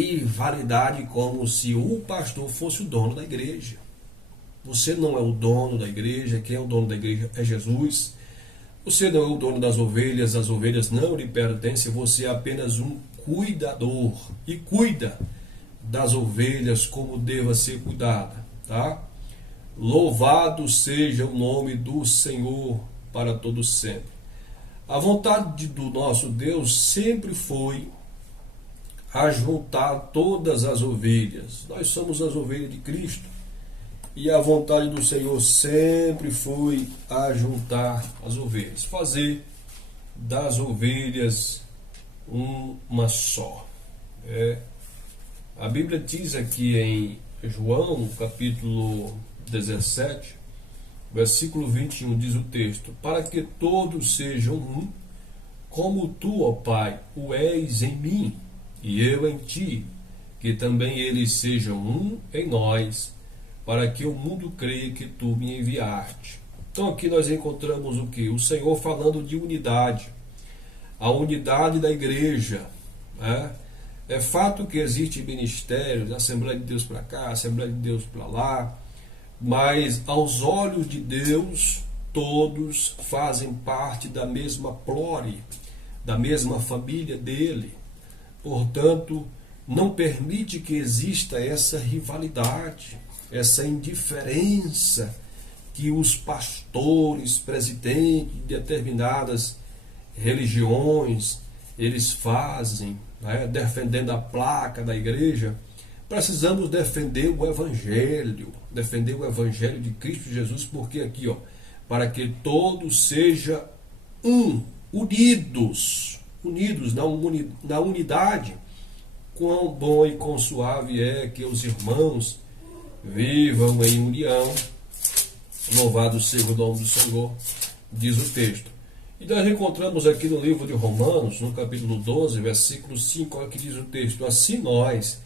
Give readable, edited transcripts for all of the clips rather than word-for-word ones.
rivalidade como se o pastor fosse o dono da igreja. Você não é o dono da igreja, quem é o dono da igreja é Jesus. Você não é o dono das ovelhas, as ovelhas não lhe pertencem, você é apenas um cuidador e cuida das ovelhas como deva ser cuidada, tá? Louvado seja o nome do Senhor para todo sempre. A vontade do nosso Deus sempre foi ajuntar todas as ovelhas. Nós somos as ovelhas de Cristo. E a vontade do Senhor sempre foi ajuntar as ovelhas, fazer das ovelhas uma só. A Bíblia diz aqui em João, capítulo 17, versículo 21, diz o texto: para que todos sejam um, como tu, ó Pai, o és em mim, e eu em ti, que também eles sejam um em nós, para que o mundo creia que tu me enviaste. Então aqui nós encontramos o que? O Senhor falando de unidade, a unidade da igreja. É fato que existem ministérios, Assembleia de Deus para cá, Assembleia de Deus para lá, mas aos olhos de Deus todos fazem parte da mesma plore, da mesma família dele. Portanto, não permite que exista essa rivalidade, essa indiferença que os pastores, presidentes de determinadas religiões, eles fazem, defendendo a placa da igreja. Precisamos defender o Evangelho de Cristo Jesus, porque aqui, para que todos sejam unidos na unidade. Quão bom e quão suave é que os irmãos vivam em união. Louvado seja o nome do Senhor, diz o texto. E nós encontramos aqui no livro de Romanos, no capítulo 12, versículo 5, olha que diz o texto: assim nós,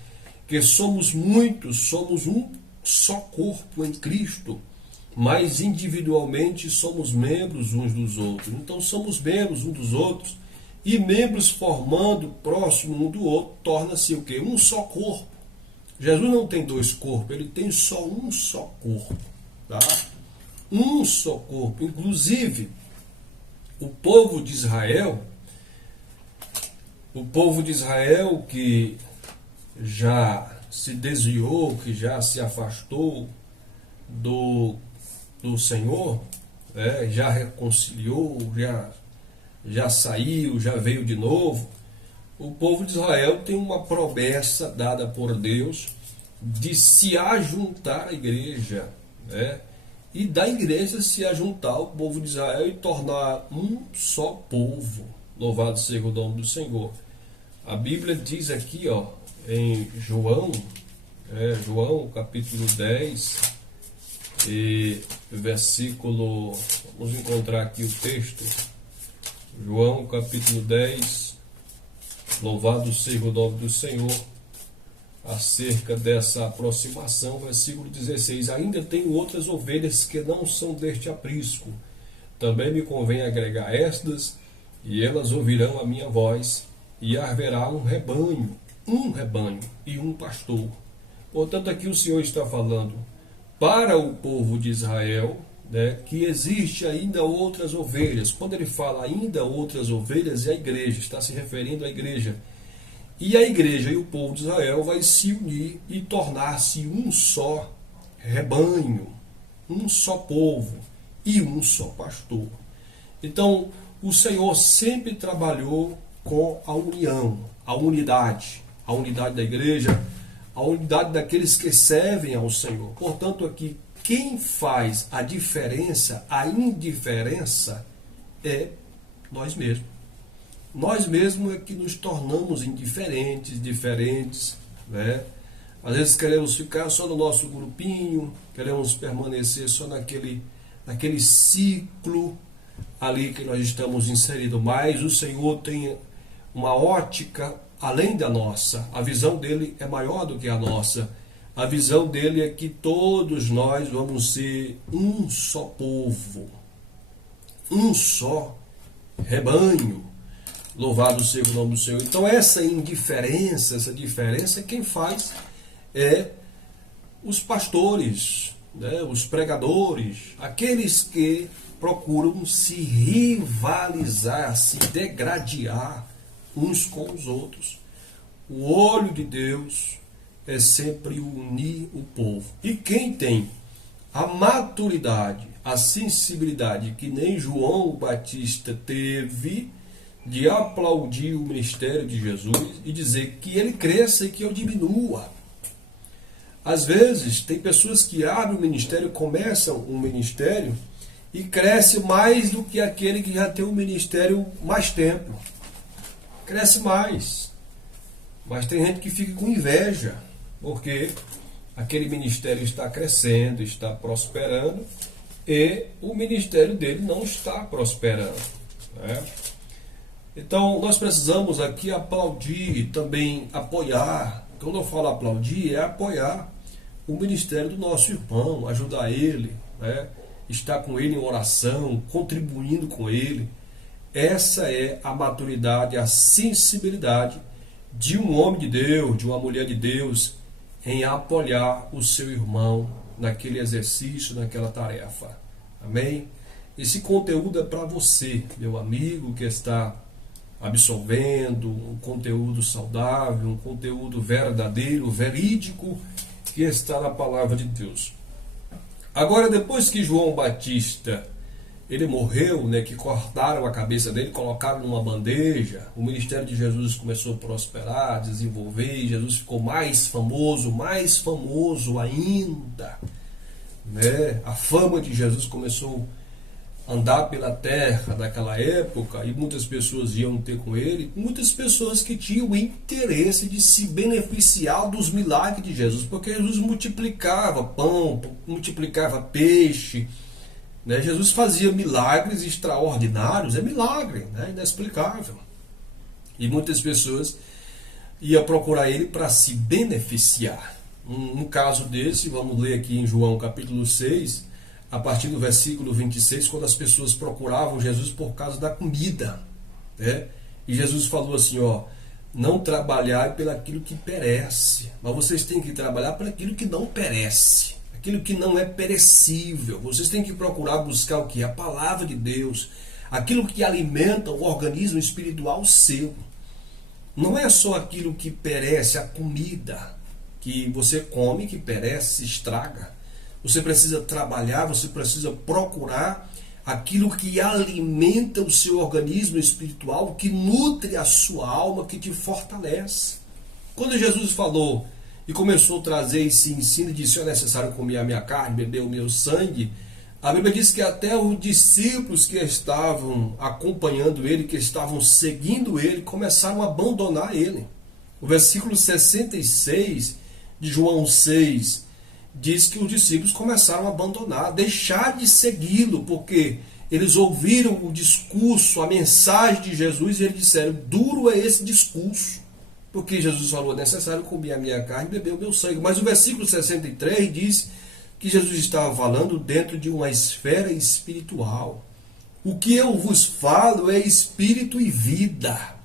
que somos muitos, somos um só corpo em Cristo, mas individualmente somos membros uns dos outros. Então somos membros uns dos outros, e membros formando próximo um do outro, torna-se o quê? Um só corpo. Jesus não tem dois corpos, ele tem só um só corpo, tá? Um só corpo. Inclusive, o povo de Israel que já se desviou, que já se afastou do Senhor, já reconciliou, já saiu, já veio de novo. O povo de Israel tem uma promessa dada por Deus de se ajuntar à igreja, e da igreja se ajuntar ao povo de Israel e tornar um só povo. Louvado seja o nome do Senhor. A Bíblia diz aqui, em João, capítulo 10, e versículo, vamos encontrar aqui o texto, João capítulo 10, louvado seja o nome do Senhor, acerca dessa aproximação, versículo 16: ainda tenho outras ovelhas que não são deste aprisco, também me convém agregar estas, e elas ouvirão a minha voz, e haverá um rebanho e um pastor. Portanto, aqui o Senhor está falando para o povo de Israel, que existe ainda outras ovelhas. Quando ele fala ainda outras ovelhas, é a igreja, está se referindo à igreja. E a igreja e o povo de Israel vai se unir e tornar-se um só rebanho, um só povo e um só pastor. Então, o Senhor sempre trabalhou com a união, a unidade da igreja, a unidade daqueles que servem ao Senhor. Portanto, aqui, quem faz a diferença, a indiferença, é nós mesmos. Nós mesmos é que nos tornamos diferentes, Às vezes queremos ficar só no nosso grupinho, queremos permanecer só naquele ciclo ali que nós estamos inseridos, mas o Senhor tem uma ótica além da nossa. A visão dele é maior do que a nossa. A visão dele é que todos nós vamos ser um só povo, um só rebanho. Louvado seja o nome do Senhor. Então essa diferença, quem faz é os pastores, né, os pregadores, aqueles que procuram se rivalizar, se degradear uns com os outros. O olho de Deus é sempre unir o povo. E quem tem a maturidade, a sensibilidade que nem João Batista teve, de aplaudir o ministério de Jesus e dizer que ele cresça e que eu diminua. Às vezes, tem pessoas que abrem o ministério, começam um ministério e cresce mais do que aquele que já tem um ministério mais tempo. Cresce mais. Mas tem gente que fica com inveja, porque aquele ministério está crescendo, está prosperando, e o ministério dele não está prosperando, né? Então, nós precisamos aqui aplaudir e também apoiar. Quando eu falo aplaudir, é apoiar o ministério do nosso irmão, ajudar ele, né? Estar com ele em oração, contribuindo com ele. Essa é a maturidade, a sensibilidade de um homem de Deus, de uma mulher de Deus, em apoiar o seu irmão naquele exercício, naquela tarefa. Amém? Esse conteúdo é para você, meu amigo, que está absorvendo um conteúdo saudável, um conteúdo verdadeiro, verídico, que está na palavra de Deus. Agora, depois que João Batista ele morreu, né, que cortaram a cabeça dele, colocaram numa bandeja, o ministério de Jesus começou a prosperar, desenvolver, e Jesus ficou mais famoso ainda, né? A fama de Jesus começou a andar pela terra daquela época, e muitas pessoas iam ter com ele, muitas pessoas que tinham o interesse de se beneficiar dos milagres de Jesus, porque Jesus multiplicava pão, multiplicava peixe, né? Jesus fazia milagres extraordinários, é milagre, né? Inexplicável. E muitas pessoas iam procurar ele para se beneficiar. Um caso desse, vamos ler aqui em João capítulo 6, a partir do versículo 26, quando as pessoas procuravam Jesus por causa da comida, né? E Jesus falou assim, ó, não trabalhai pelaquilo que perece, mas vocês têm que trabalhar por aquilo que não perece, aquilo que não é perecível. Vocês têm que procurar buscar o que? A palavra de Deus, aquilo que alimenta o organismo espiritual seu. Não é só aquilo que perece, a comida que você come, que perece, se estraga. Você precisa trabalhar, você precisa procurar aquilo que alimenta o seu organismo espiritual, que nutre a sua alma, que te fortalece. Quando Jesus falou e começou a trazer esse ensino e disse, é necessário comer a minha carne, beber o meu sangue, a Bíblia diz que até os discípulos que estavam acompanhando ele, que estavam seguindo ele, começaram a abandonar ele. O versículo 66 de João 6 diz que os discípulos começaram a abandonar, deixar de segui-lo, porque eles ouviram o discurso, a mensagem de Jesus, e eles disseram, duro é esse discurso, porque Jesus falou, é necessário comer a minha carne e beber o meu sangue. Mas o versículo 63 diz que Jesus estava falando dentro de uma esfera espiritual. O que eu vos falo é espírito e vida.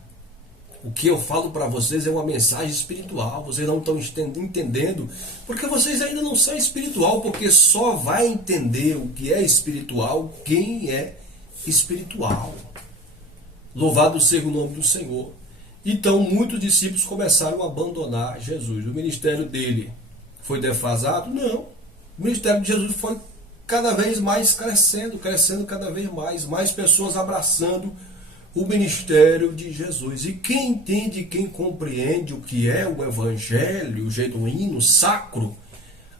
O que eu falo para vocês é uma mensagem espiritual. Vocês não estão entendendo, porque vocês ainda não são espiritual, porque só vai entender o que é espiritual quem é espiritual. Louvado seja o nome do Senhor. Então, muitos discípulos começaram a abandonar Jesus. O ministério dele foi defasado? Não. O ministério de Jesus foi cada vez mais crescendo cada vez mais pessoas abraçando o ministério de Jesus. E quem entende, quem compreende o que é o evangelho, o genuíno, sacro,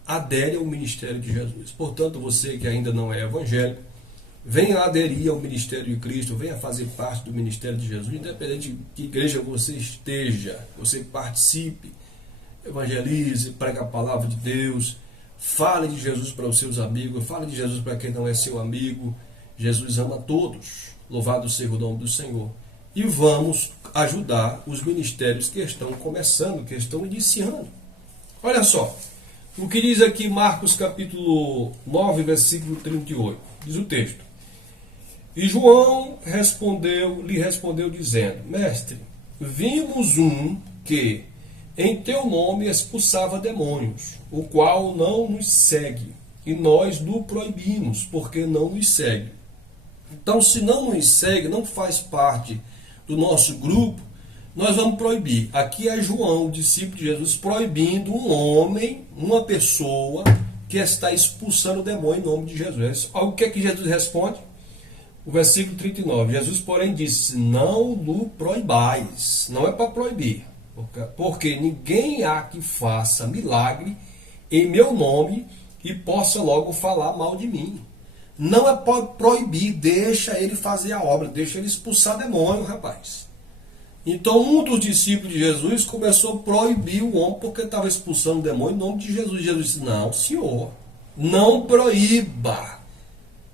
adere ao ministério de Jesus. Portanto, você que ainda não é evangélico, venha aderir ao ministério de Cristo, venha fazer parte do ministério de Jesus, independente de que igreja você esteja, você participe, evangelize, pregue a palavra de Deus, fale de Jesus para os seus amigos, fale de Jesus para quem não é seu amigo. Jesus ama todos. Louvado seja o nome do Senhor. E vamos ajudar os ministérios que estão começando, que estão iniciando. Olha só, o que diz aqui Marcos capítulo 9, versículo 38. Diz o texto. E João lhe respondeu dizendo: Mestre, vimos um que em teu nome expulsava demônios, o qual não nos segue, e nós o proibimos, porque não nos segue. Então, se não nos segue, não faz parte do nosso grupo, nós vamos proibir. Aqui é João, discípulo de Jesus, proibindo um homem, uma pessoa que está expulsando o demônio em nome de Jesus. O que é que Jesus responde? O versículo 39. Jesus, porém, disse: não o proibais. Não é para proibir. Porque ninguém há que faça milagre em meu nome e possa logo falar mal de mim. Não é para proibir, deixa ele fazer a obra, deixa ele expulsar demônio, rapaz. Então um dos discípulos de Jesus começou a proibir o homem porque estava expulsando o demônio em nome de Jesus. Jesus disse: não, senhor, não proíba.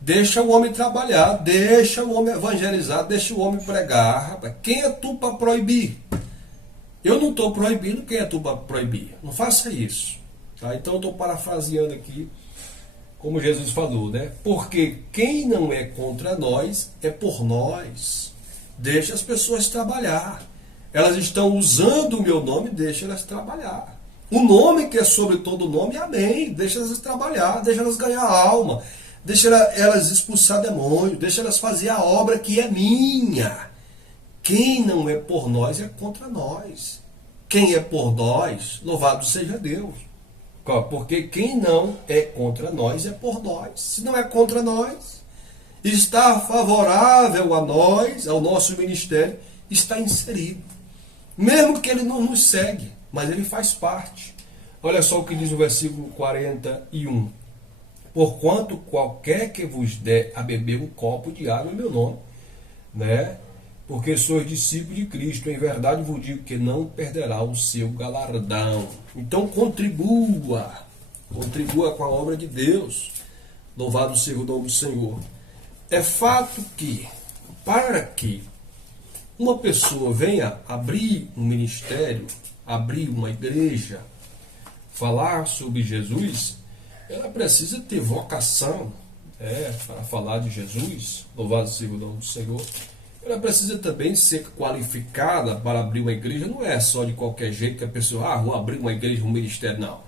Deixa o homem trabalhar, deixa o homem evangelizar, deixa o homem pregar. Rapaz, quem é tu para proibir? Eu não estou proibindo, quem é tu para proibir? Não faça isso. Tá? Então eu estou parafraseando aqui, como Jesus falou, né? Porque quem não é contra nós, é por nós. Deixa as pessoas trabalhar. Elas estão usando o meu nome, deixa elas trabalhar. O nome que é sobre todo nome, amém. Deixa elas trabalhar, deixa elas ganhar alma, deixa elas expulsar demônio, deixa elas fazer a obra que é minha. Quem não é por nós é contra nós. Quem é por nós, louvado seja Deus. Porque quem não é contra nós é por nós. Se não é contra nós, está favorável a nós, ao nosso ministério, está inserido. Mesmo que ele não nos segue, mas ele faz parte. Olha só o que diz o versículo 41. Porquanto qualquer que vos der a beber um copo de água em meu nome, né? Porque sois discípulos de Cristo, em verdade vos digo que não perderá o seu galardão. Então contribua com a obra de Deus. Louvado seja o nome do Senhor. É fato que, para que uma pessoa venha abrir um ministério, abrir uma igreja, falar sobre Jesus, ela precisa ter vocação para falar de Jesus. Louvado seja o nome do Senhor. Ela precisa também ser qualificada para abrir uma igreja. Não é só de qualquer jeito que a pessoa, vou abrir uma igreja, um ministério, não.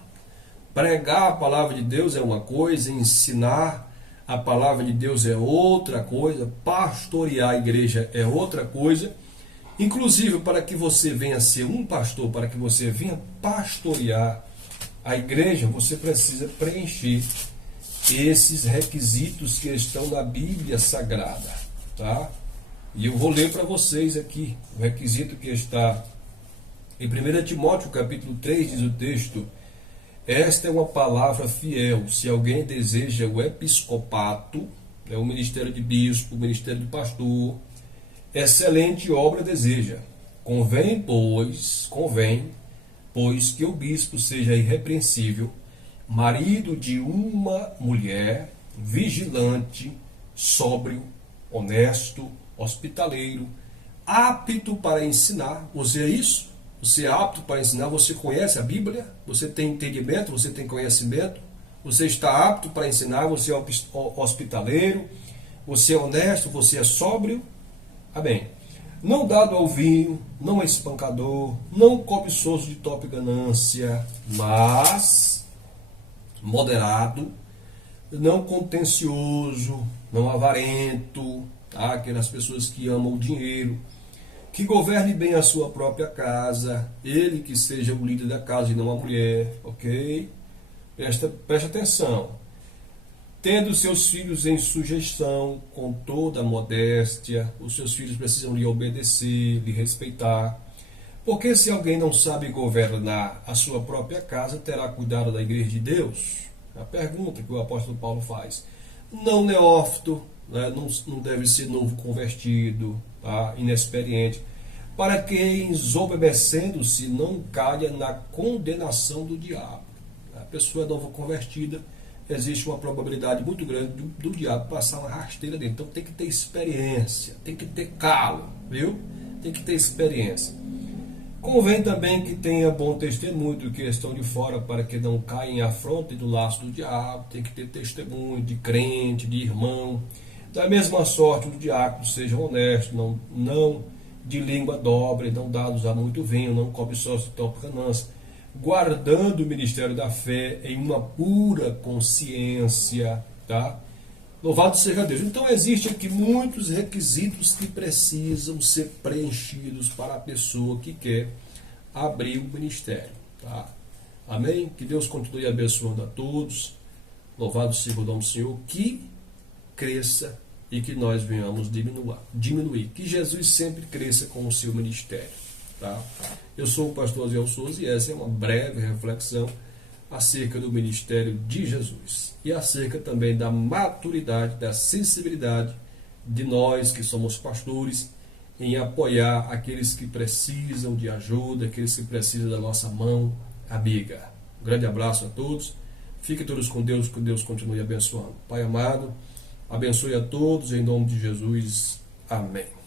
Pregar a palavra de Deus é uma coisa, ensinar a palavra de Deus é outra coisa, pastorear a igreja é outra coisa. Inclusive, para que você venha ser um pastor, para que você venha pastorear a igreja, você precisa preencher esses requisitos que estão na Bíblia Sagrada, tá? E eu vou ler para vocês aqui o requisito que está em 1 Timóteo capítulo 3, diz o texto: esta é uma palavra fiel, se alguém deseja o episcopato, o ministério de bispo, o ministério de pastor, excelente obra deseja. Convém, pois, que o bispo seja irrepreensível, marido de uma mulher, vigilante, sóbrio, honesto, hospitaleiro, apto para ensinar. Você é isso? Você é apto para ensinar? Você conhece a Bíblia? Você tem entendimento? Você tem conhecimento? Você está apto para ensinar? Você é hospitaleiro? Você é honesto? Você é sóbrio? Amém. Não dado ao vinho, não é espancador, não cobiçoso de top ganância, mas moderado, não contencioso, não avarento, tá? Aquelas pessoas que amam o dinheiro, que governe bem a sua própria casa, ele que seja o líder da casa e não a mulher, ok? Presta atenção. Tendo seus filhos em sujeição, com toda a modéstia, os seus filhos precisam lhe obedecer, lhe respeitar. Porque se alguém não sabe governar a sua própria casa, terá cuidado da igreja de Deus? É a pergunta que o apóstolo Paulo faz. Não neófito, né? Não deve ser novo convertido, tá? Inexperiente, para que, ensoberbecendo-se, não caia na condenação do diabo. A pessoa é nova convertida, existe uma probabilidade muito grande do diabo passar uma rasteira dentro. Então tem que ter experiência, tem que ter calo, viu? Tem que ter experiência. Convém também que tenha bom testemunho do que estão de fora, para que não caia em afronta e do laço do diabo. Tem que ter testemunho de crente, de irmão, Da mesma sorte, os diáconos sejam honestos, não de língua dobre, não dados a muito vinho, não cobiçosos de própria ganância, guardando o ministério da fé em uma pura consciência, tá? Louvado seja Deus. Então existem aqui muitos requisitos que precisam ser preenchidos para a pessoa que quer abrir o ministério, tá? Amém? Que Deus continue abençoando a todos. Louvado seja o nome do Senhor, que cresça e que nós venhamos diminuir. Que Jesus sempre cresça com o seu ministério, tá? Eu sou o pastor Zé Souza e essa é uma breve reflexão acerca do ministério de Jesus e acerca também da maturidade, da sensibilidade de nós que somos pastores em apoiar aqueles que precisam de ajuda, aqueles que precisam da nossa mão amiga. Um grande abraço a todos, fiquem todos com Deus, que Deus continue abençoando. Pai amado, abençoe a todos em nome de Jesus. Amém.